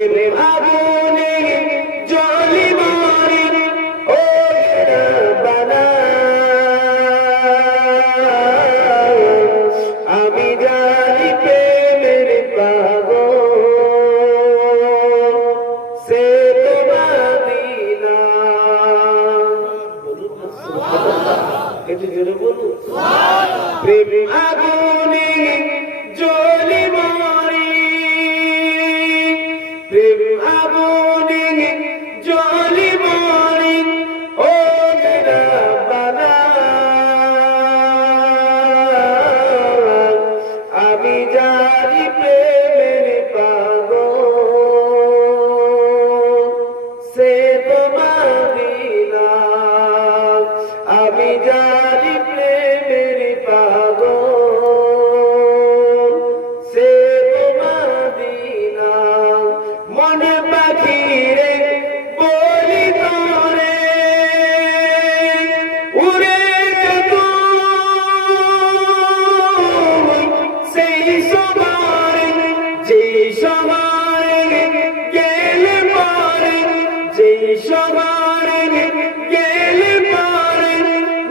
আগুনে জ্বলি মরি ও বানা আমি জানি প্রেমের পাগল সে তো মদিনা একটু জোরে বলুন প্রেম আগুনে জ্বলি মরি প্রেম আগুনে জ্বলি মরি ও রাব্বানা আমি জানি প্রেমের পাগল সে তো মদিনা আমি জানি প্রেমের পাগল সে তো মদিনা মনে পাখিরে বলি তোরে উড়ে সেই সময় যেই সময় গেলে পরে যেই সময় গেলে পরে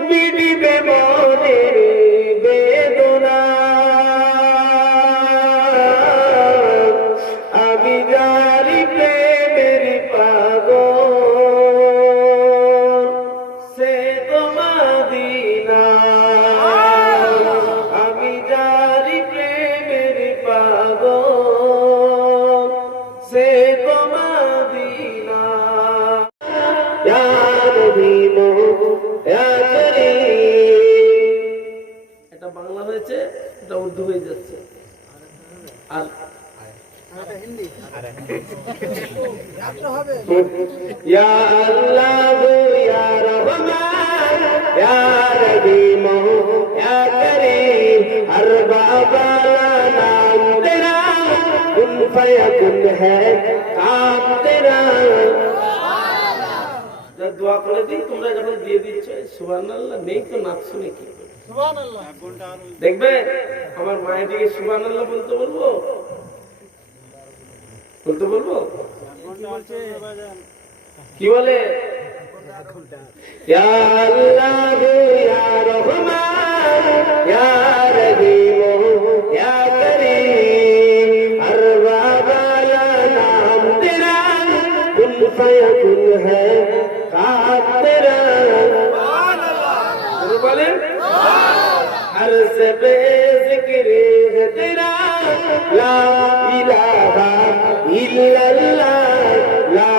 মিটিবে মনের বেদনা আমি জানি প্রেমের পাগল সে তো মদিনা আমি জানি প্রেমের পাগল সে তো মদিনা ইয়া নবী ইয়া করিম এটা বাংলা হয়েছে এটা উর্দু হয়ে যাচ্ছে আর या अल्लाह या रहमान या रहीम या करीम हर बाबाला नाम तेरा कुन फयकुन है काम तेरा जब दुआ করে দিই তোমরা যখন দিয়ে দিচ্ছ সুবহানাল্লাহ নেই তো নাচ শুনে কি সুবহানাল্লাহ দেখবে আমার মায়ের দিকে সুবহানাল্লাহ বলতে বলবো বলতে বলবো কি বলে ইয়া আল্লাহ ইয়া রহমান ইয়া রহিম ইয়া করিম হর বাবালা নাম তেরা কুন ফায়াকুন है काम तेरा सुभान अल्लाह बोले हर से बेज़िक्र है तेरा ला इलाहा इल्लल्लाह ला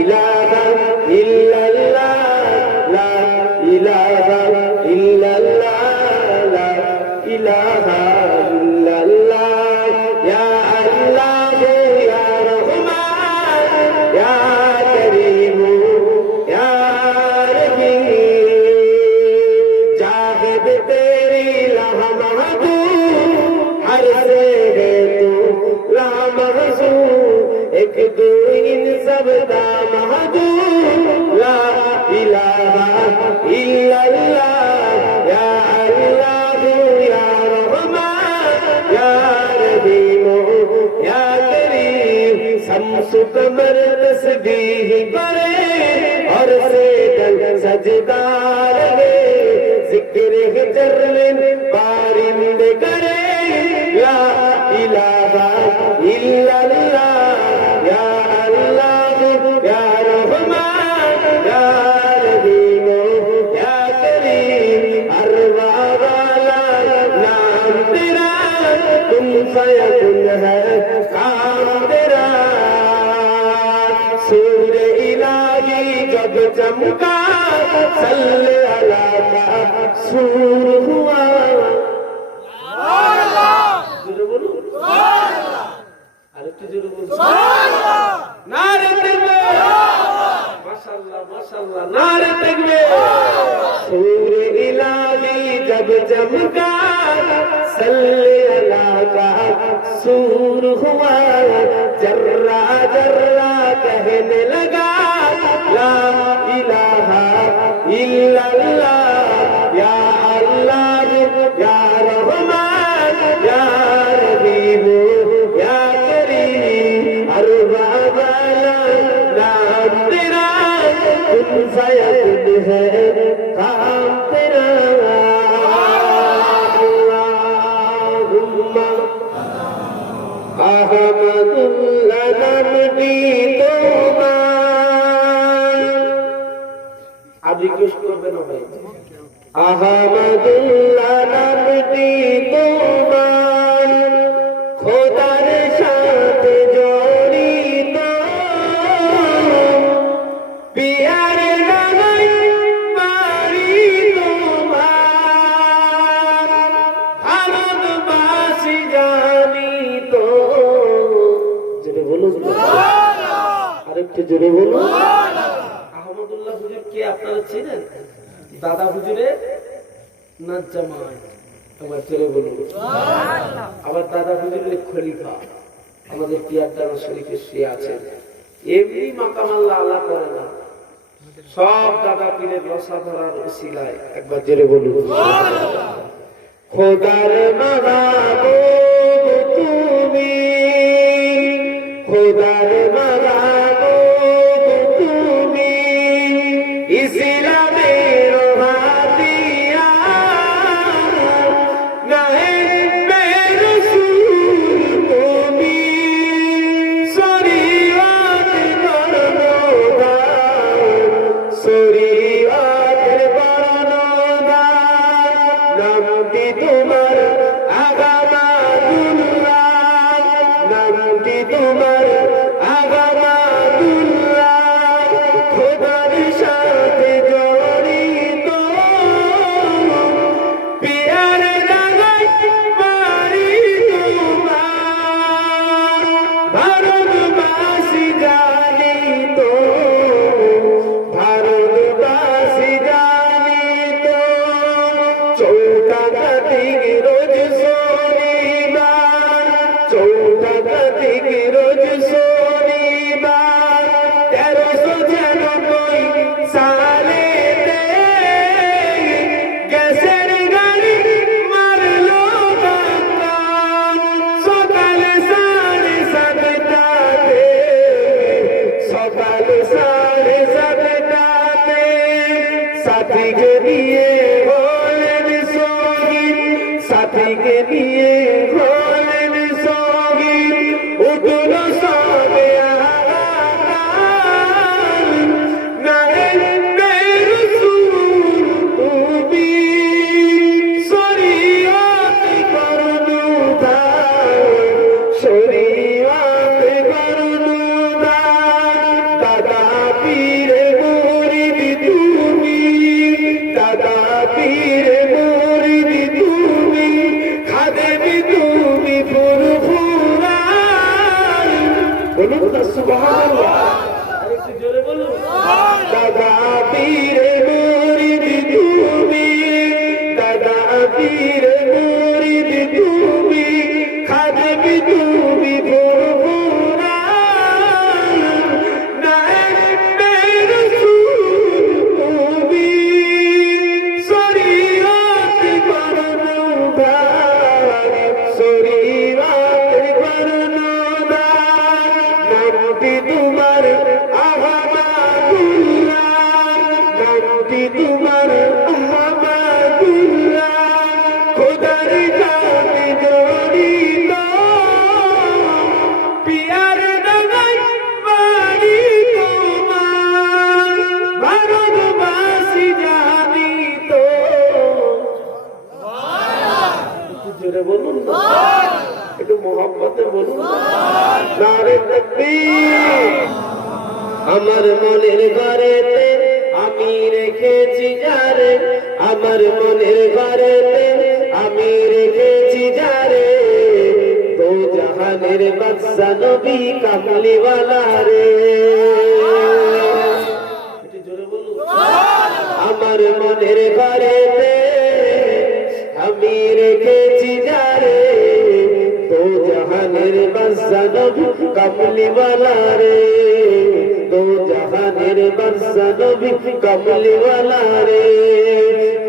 इलाहा इल्लल्लाह ला इलाहा इल्लल्लाह ला इलाहा इल्लल्लाह या अल्लाह या रहमान या करीम या रहीम जाहिद तेरी लहा महबूब हर से है तू ला महसूब एक दो इन सब दा महबूब ला इलाहा इल्लल्लाह या अल्लाह या रहमान या रहीम या करीम शम्सु कमर तस्बीह करे और से दल सजदा रहे जिक्र जर्रिन बारिंदे करे ला इलाहा इल्लल्लाह या अल्लाह या रहमान या रहीम या करीम हर वाला नाम तेरा तुम फयकुन है काम तेरा सूर्य इलाही जब चमका सल्ले अला का सूर हुआ জোরে বলুন সুবহানাল্লাহ আরেকটু জোরে বলুন সুবহানাল্লাহ নারে তাকবীর মাশাআল্লাহ মাশাআল্লাহ नारे तकबीर सूर्य इलाही जब चमका सल्ले अला का सूर हुआ जर्रा जर्रा कहने लगा ला इलाहा इल्लल्लाह या अल्लाह या रहमान या रहीम या करीम अरबा वाला नाम तेरा कुन फयकुन है काम तेरा अल्लाहुम्मा अहमदुल्लाह नामटी তোমার आप रिक्वेस्ट করবেন না ভাই अहमदुल्लाह नामटी তোমার খোদার সাথে জড়িত পিয়ার লাগাই মারি তোমার ভারতবাসী জানি তো জোরে বলুন আরেকটু জোরে বলুন আহমদুল্লাহ হুজুর কে আপনারা চেনেন দাদা হুজুরের নাচ জামাই আবার জোরে বলুন আবার দাদা হুজুরের খলিফা আমাদের পিয়ারদানা শরীফে শুয়ে আছেন এমনি মাকাম আল্লাহ আল্লাহ করে না সব দাদা পীরের রসা ধরার উসিলায় একবার জোরে বলুন খোদার মাহবুব তুমি খোদার মাহবুব তুমি ইসলামের হাতিয়ার নাহে মের রাসূল তুমি শরীয়ত বর্ণনাদার শরীয়ত বর্ণনাদার নামটি তোমার আগামাদুল্লাহ নামটি তোমার আগামাদুল্লাহ খোদার সাথে জড়িত পিয়ার লাগাই মারি তোমার ভারতবাসী জানি তো ভারতবাসী জানি তো চৌঠা কাতিক রোজ শনিবার চৌঠা কাতিক রোজ শনিবার 1396 সালেতে গ্যাসের গাড়ি মারলো ধাক্কা সকাল 7:30টাতে সকাল 7:30টাতে সাথীকে নিয়ে হলেন সঙ্গী সাথীকে নিয়ে হলেন সঙ্গী উঠলো সবে আকাল নাহে মের রাসূল তুমি শরীয়ত কর্ণধার শরীয়ত কর্ণধার দাদা পীর মুরিদ তুমি দাদা পীর মুরিদ তুমি খাদেম তুমি ফুরফুরা বলুন না সুবহানাল্লাহ আরেকটু জোরে বলুন দাদা পীর মুরিদ তুমি দাদা পীর মুরিদ তুমি খাদেম তুমি ফুরফুরা নাহে মের রাসূল তুমি শরীয়ত কর্ণধার শরীয়ত কর্ণধার নামটি তোমার আহমদুল্লাহ নামটি তোমার আহমদুল্লাহ খোদার সাথে জড়িত পিয়ার লাগাই মারি তোমার ভারতবাসী জানি তো একটু জোরে বলুন একটু মোহাম্মতে বলুন নারে তাকবীর আমার মনের ঘরেতে আমি রেখেছি যারে আমার মনের ঘরেতে আমি রেখেছি যারে তো জাহানের বাদশা নবী কামলিওয়ালা রে একটু জোরে বলুন আমার মনের ঘরেতে আমি রেখেছি যারে তো জাহানের বাদশা নবী কামলিওয়ালা রে তো জাহানের বাদশা নবী কামলিওয়ালা রে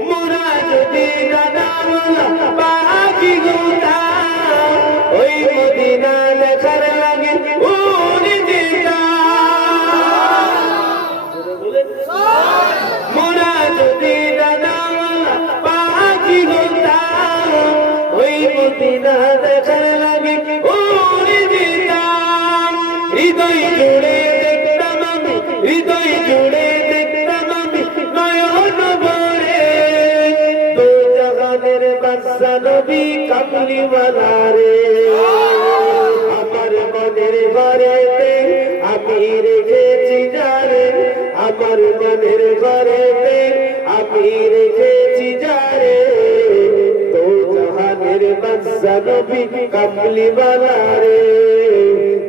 মোরা যদি দাদাওয়ালা বাকি গোটা ওই মদিনা দেখার লাগে উড়ে যেতাম হৃদয় জুড়ে দেখতাম আমি, হৃদয় জুড়ে দেখতাম আমি নয়ন ভরে দো জাহানের বাদশা নবী কামলিওয়ালা রে। আমার মনের ঘরেতে আমি রেখেছি যারে, আমার মনের ঘরেতে আমি রেখেছি যারে দো জাহানের বাদশা নবী কামলিওয়ালা রে,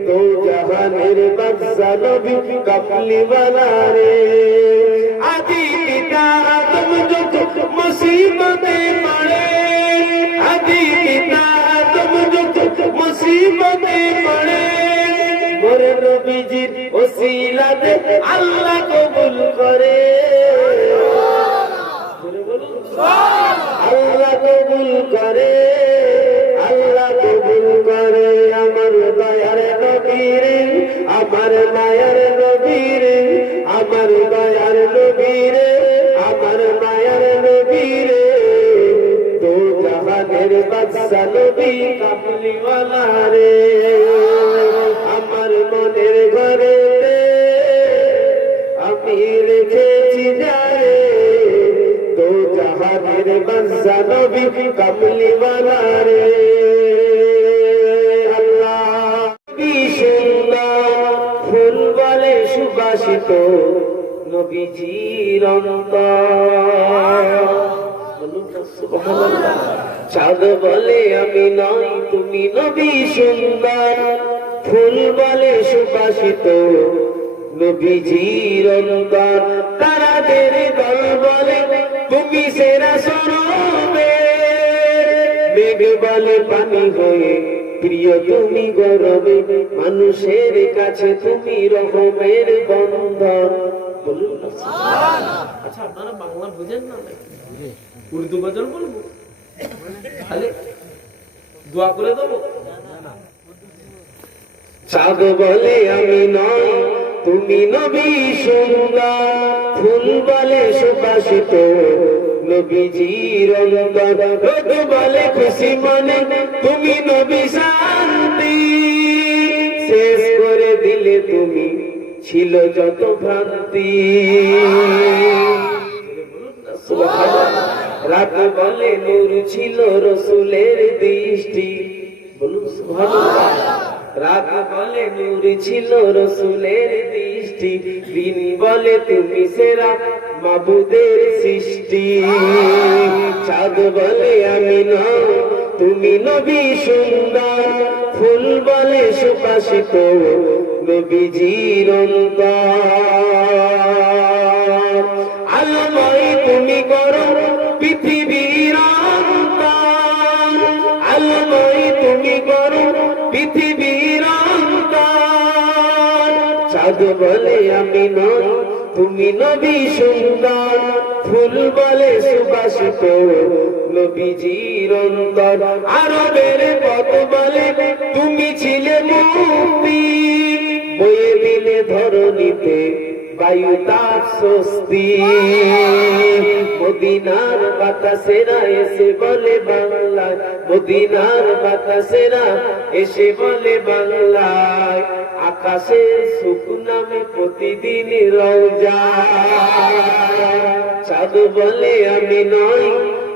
দো জাহানের বাদশা নবী কামলিওয়ালা রে। আদি পিতা আদম যত মুসিবতে পড়ে, আদি পিতা আদম যত মুসিবতে পড়ে মোর নবীজির ওসিলাতে আল্লাহ কবুল করে, আল্লাহ কবুল করে, আল্লাহ কবুল করে। আমার দয়ার নবীরে, আমার মায়ার নবীরে, আমার দয়ার নবীরে, আমার মায়ার নবীরে দো জাহানের বাদশা নবী কামলিওয়ালা রে। আমার মনের ঘরেতে আমি রেখেছি যারে দো জাহানের বাদশা নবী কামলিওয়ালা রে। আল্লাহ কি সুন্দর ফুল বলে সুবাসিত নবীজির অন্তর, চাঁদ বলে আমি নই তুমি নবী সুন্দর, ফুল বলে সুবাসিত নবীজির অন্তর, তারাদের দল বলে তুমি সেরা সরবে, মেঘ বলে পানি হয়ে প্রিয় তুমি গরবে, মানুষের কাছে তুমি রহমের বন্ধন। বলুন না সুবহানাল্লাহ। আচ্ছা আপনারা বাংলা বুঝেন না নাকি? উর্দু গজল বলবো, তাহলে দোয়া করে দেবো। চাঁদ বলে আমি নই তুমি নবী সুন্দর, ফুল বলে সুবাসিত নবীজির অন্তর, রোদ বলে খুশি মনে তুমি নবী শান্তি, শেষ করে দিলে তুমি ছিল যত ভ্রান্তি। রাত বলে নূর ছিল রসুলের দৃষ্টি, বলুন সুবহানাল্লাহ। রাত বলে নূর ছিল রসুলের দৃষ্টি, দিন বলে তুমি সেরা মাবুদের সৃষ্টি, চাঁদ বলে আমি নই তুমি নবী সুন্দর, ফুল বলে সুবাসিত নবীজির অন্তর, আলোময় তুমি করো পৃথিবীর অন্তর, আলোময় তুমি করো পৃথিবীর অন্তর, চাঁদ বলে আমি নই তুমি নবী সুন্দর, ফুল বলে সুবাসিত নবীজির অন্তর, আরবের পথ বলে তুমি ছিলে মুক্তি, বয়ে দিলে ধরণীতে বায়ু তাপ স্বস্তি, মদিনার বাতাসেরা এসে বলে বাংলায়, মদিনার বাতাসেরা এসে বলে বাংলায়, আকাশের সুখ নামে প্রতিদিন রওজা, চাঁদ বলে আমি নই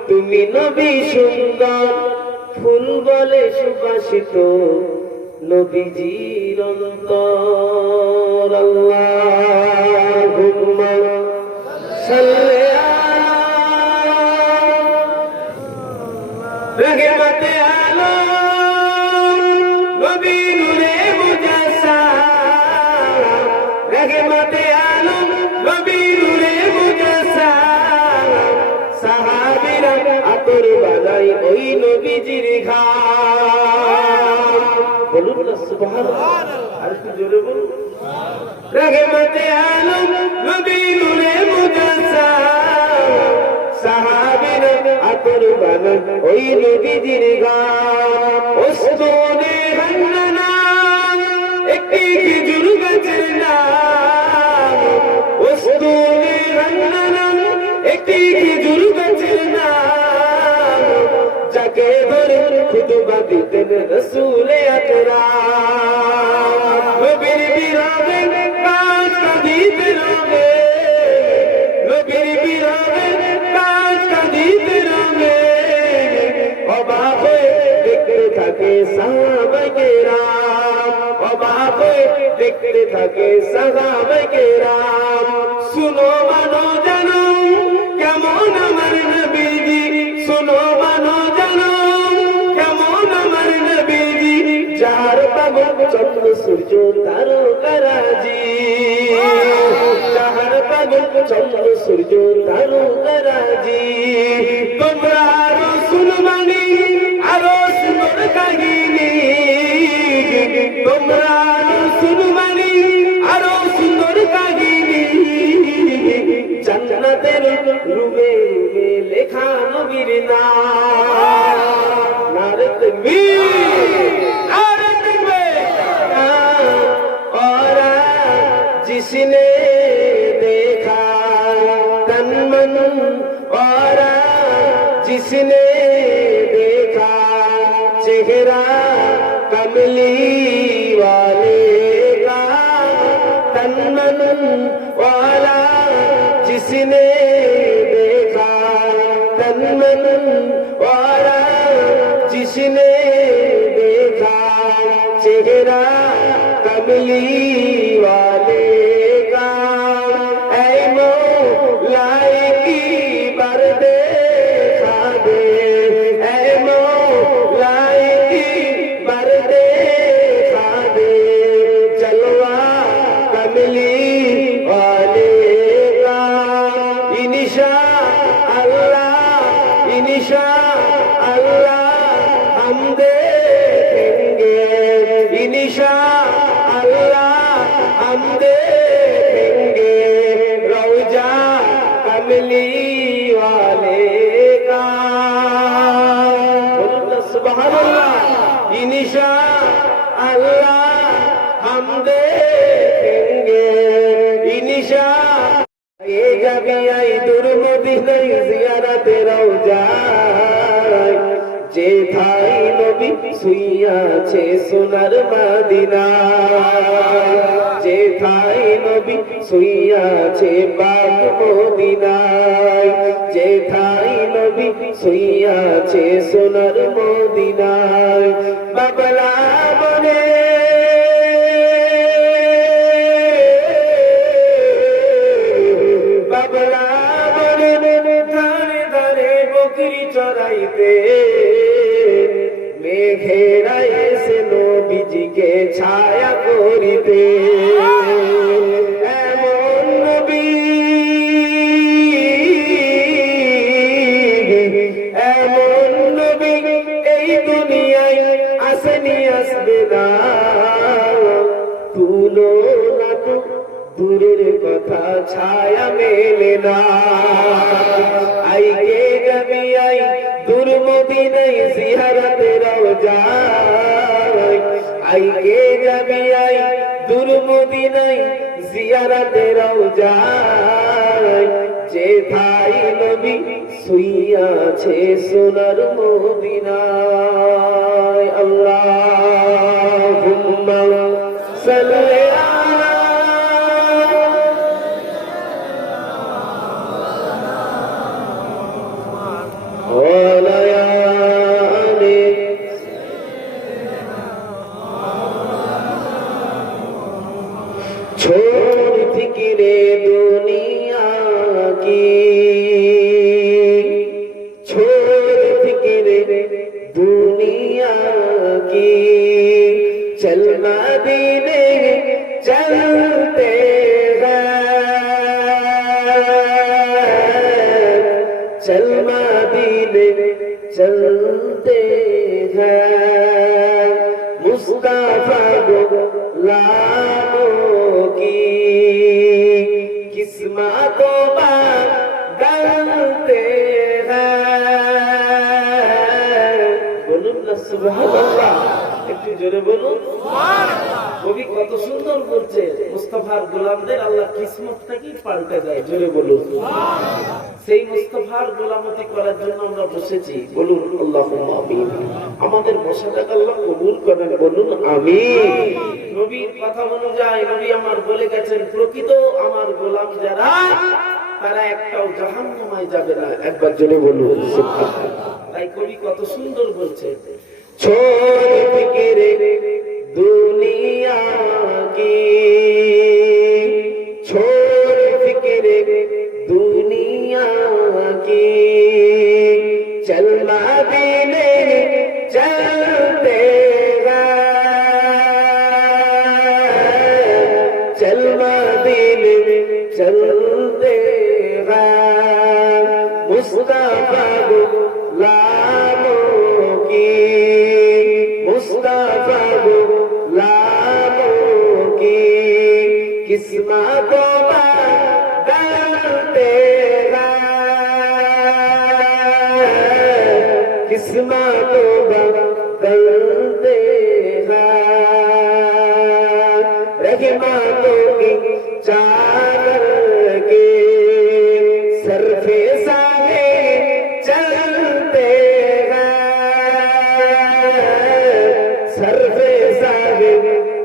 তুমি নবী সুন্দর, ফুল বলে সুবাসিত নবীজির অন্তর। আল্লাহুম্মা সাল্লি আলা রহমতে আলম নবী নূরে মুজাসসাম, রহমতে আলম নবী নূরে মুজাসসাম, সাহাবীরা আতর বানাই ওই নবীজির ঘাম, বলুন না সুবহানাল্লাহ। আর একটু জোরে বলুন। রহমতে আলম নবী নূরে মুজাসসাম, সাহাবীরা আতর বানাই ওই নবীজির ঘাম, ওস্তনে হান্নানা একটি খেজুর গাছের নাম, ওস্তনে হান্নানা একটি খেজুর গাছের নাম, যাকে ধরে খুতবা দিতেন রাসূল আকরাম, নবীর বিরহে কাজ কাঁদিতে রবে, নবীর বিরহে কাজ কাঁদিতে রবে, অবাক হয়ে দেখতে থাকে সাহাবায়ে কেরাম, অবাক হয়ে দেখতে থাকে সাহাবায়ে কেরাম। শুনো মানো জানো কেমন আমার নবীজি, শুনো মানো জানো কেমন আমার নবীজি, যার পাগল চন্দ্র সূর্য তারকারাজি, যার পাগল চন্দ্র সূর্য তারকারাজি। তোমরা রাসূল মানি আরো সুন্দর কাহিনী, তোমরা রাসূল মানি আরো সুন্দর কাহিনী, জান্নাতের রুমে রুমে লেখা নবীর নাম। নারে তাকবীর, নারে তাকবীর। और जिसने देखा तन मन, और जिसने देखा चेहरा कमली वाले का, तन मन वाला जिसने देखा, तन मन वाला जिसने देखा चेहरा कमली वाले का, ऐ मौलाए की बर देखा दे, ऐ मौलाए की बर देखा दे, जलवा कमली वाले का। इंशा अल्लाह हम देखेंगे, इंशा अल्लाह हम देखेंगे, रौजा कमली वाले का। सुभान अल्लाह। इंशा अल्लाह हम देखेंगे, इंशा ये जबी आई दुर्मदीनाय जियारते रौजाय, যেথায় নবী শুইয়াছে সোনার মদিনায়, যেথায় নবী শুইয়াছে পাক মদিনায়, যেথায় নবী শুইয়াছে সোনার মদিনায়। বাবলা বনে বাবলা বনে ধারে ধারে বকরি চরাইতে, মেঘেরা এসে নবীজিকে ছায়া করিতে, এমন নবী, এমন নবী এই দুনিয়ায় আসেনি, আসবে না। তুলনা তো দূরের কথা ছায়া মেলে না, আইকে যাবি আই दूर मदीनाय जियारते रौजाय, आइके जाबी आई दूर मदीनाय जियारते रौजाय, जेथाय नबी শুইয়াছে সোনার মদিনায়। আল্লাহুম্মা সাল্লি আলা छोड़ फिक्रे दुनिया की, छोड़ फिक्रे दुनिया की, चल मदीने चलते हैं, चल मदीने चलते हैं, मुस्तफा गुलामों की किस्मतों पर गलते हैं। बोलून ना सुबहानाल्लाह, একটু জোরে বলুন। কবি কত সুন্দর বলছে, মুস্তাফা মুস্তাফার গোলামদের আল্লাহ কিসমতটাকে পাল্টে দেয়, জোরে বলুন। সেই মুস্তাফার গোলামতি করার জন্য আমরা বসেছি, বলুন আল্লাহুম্মা আমিন। আমাদের বসাটাকে আল্লাহ কবুল করেন, বলুন আমিন। নবীর কথা অনুযায়ী নবী আমার বলে গেছেন, প্রকৃত আমার গোলাম যারা, তারা একটাও জাহান্নামে যাবে না, একবার জোরে বলুন সুবহানাল্লাহ। তাই কবি কত সুন্দর বলছে, ছোড় ফিকিরে দুনিয়া কি, ছোড় ফিকিরে দুনিয়া কি, চল মদীনে চলতে চল মদীনে চলতে মুস্তাফা গুলামো কি, मुस्तफा गुलामों की किस्मतों बदलते हैं, किस्मतों बदलते हैं, रहमतों की चादर के सरफे साए चलते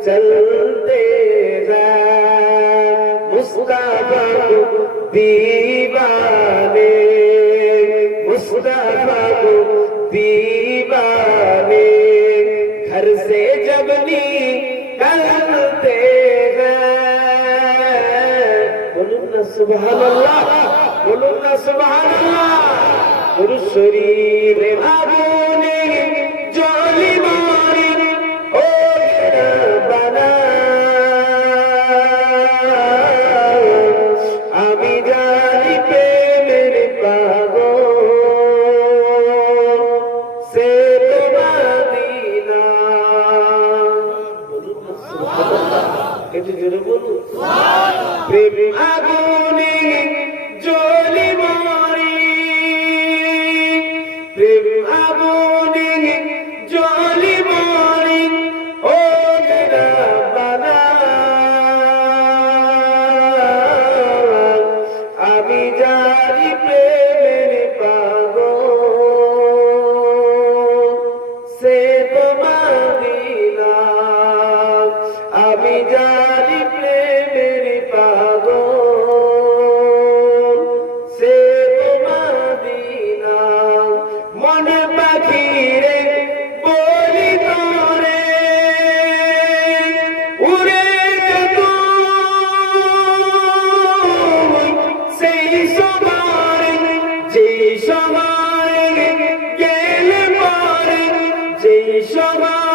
चलते हैं, मुस्तफा को दीवाने, मुस्तफा को दीवाने घर से जब निकलते हैं, बोलूं ना सुभान अल्लाह, बोलूं ना सुभान अल्लाह। और शरीर आबूने जोली मारी আমি জানি প্রেমের পাগল সে তো মদিনা, একটু জোরে বলুন প্রেম আগুনে জ্বলি মরি, প্রেম আগুনে জ্বলি মরি ও রাব্বানা, আমি জানি প্রেমের পাগল সে তো মদিনা, আমি জানি প্রেমের পাগল সে তো মদিনা, মনে পাখি রে বলি তোরে উড়ে যেত সেই সময়, যেই সময় গেলে পরে, যেই সময়